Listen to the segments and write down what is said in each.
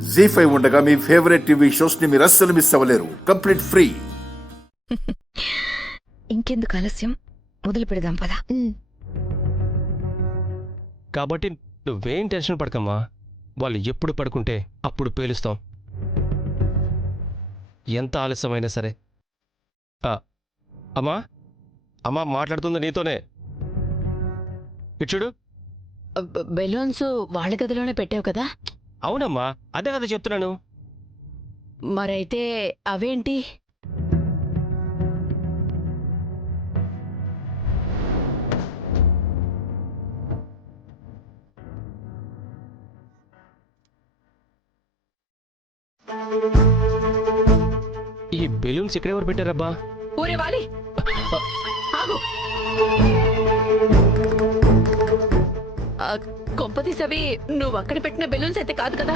జీ5 ఉండగా మీ favourite TV shows ని మీరు అస్సలు మిస్ అవ్వలేరు. Complete free. ఇంకెందుకు ఆలస్యం, మొదలు పెడదాం పదా. కాబట్టి నువ్వేం టెన్షన్ పడకమ్మా. వాళ్ళు ఎప్పుడు పడుకుంటే అప్పుడు పేలుస్తాం, ఎంత ఆలస్యమైనా సరే. అమ్మా అమ్మా మాట్లాడుతుంది నీతోనే. ఇచ్చుడు. బెలూన్స్ వాళ్ళ గదిలోనే పెట్టావు కదా? అవునమ్మా, అదే కదా చెప్తున్నాను. మరైతే అవేంటి? ఈ బెలూన్స్ ఎక్కడెవరు పెట్టారబ్బా? ఊరే వాలి, ఆగు. కొంపతీసి అవి నువ్వు అక్కడ పెట్టిన బెలూన్స్ అయితే కాదు కదా?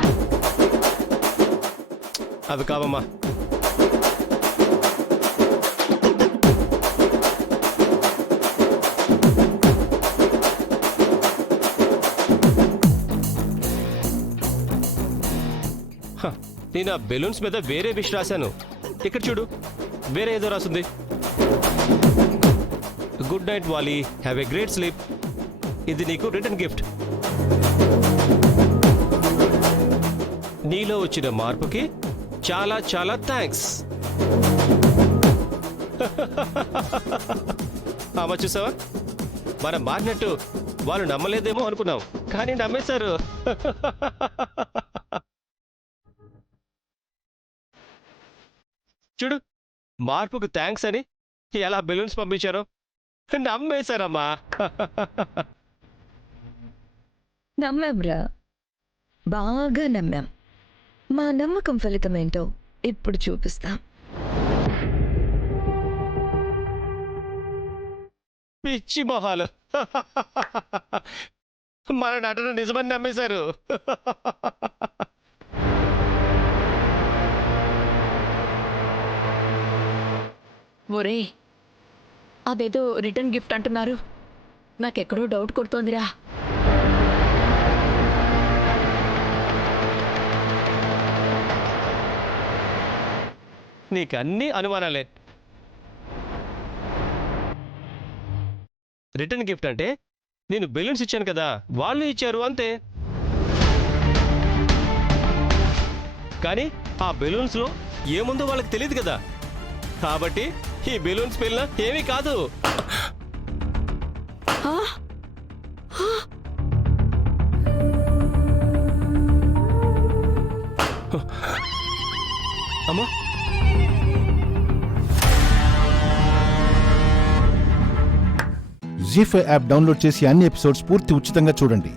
అవి కావమ్మా. నేను ఆ బెలూన్స్ మీద వేరే విష్ రాశాను. ఇక్కడ చూడు, వేరే ఏదో రాసింది. గుడ్ నైట్ వాలి, హ్యావ్ ఎ గ్రేట్ స్లీప్. ఇది నీకు రిటర్న్ గిఫ్ట్. నీలో వచ్చిన మార్పుకి చాలా చాలా థ్యాంక్స్. అమ్మ చూసావా, మనం మారినట్టు వాళ్ళు నమ్మలేదేమో అనుకున్నాం, కానీ నమ్మేశారు. చూడు, మార్పుకు థ్యాంక్స్ అని ఎలా బెలూన్స్ పంపించారో. నమ్మేశారమ్మా. నమ్మాంరా, బాగా నమ్మాం. మా నమ్మకం ఫలితం ఏంటో ఇప్పుడు చూపిస్తాం. పిచ్చి మొహాలు. మన నటన నిజమని నమ్మేశారు. ఒరే, అదేదో రిటర్న్ గిఫ్ట్ అంటున్నారు, నాకెక్కడో డౌట్ కొడుతోందిరా. నీకన్నీ అనుమానాలే. రిటర్న్ గిఫ్ట్ అంటే నేను బెలూన్స్ ఇచ్చాను కదా, వాళ్ళు ఇచ్చారు అంతే. కానీ ఆ బెలూన్స్లో ఏముందో వాళ్ళకి తెలియదు కదా, కాబట్టి ఈ బెలూన్స్ పిల్ల ఏమీ కాదు. అమ్మా, జీ5 యాప్ డౌన్లోడ్ చేసి అన్ని ఎపిసోడ్స్ పూర్తి ఉచితంగా చూడండి.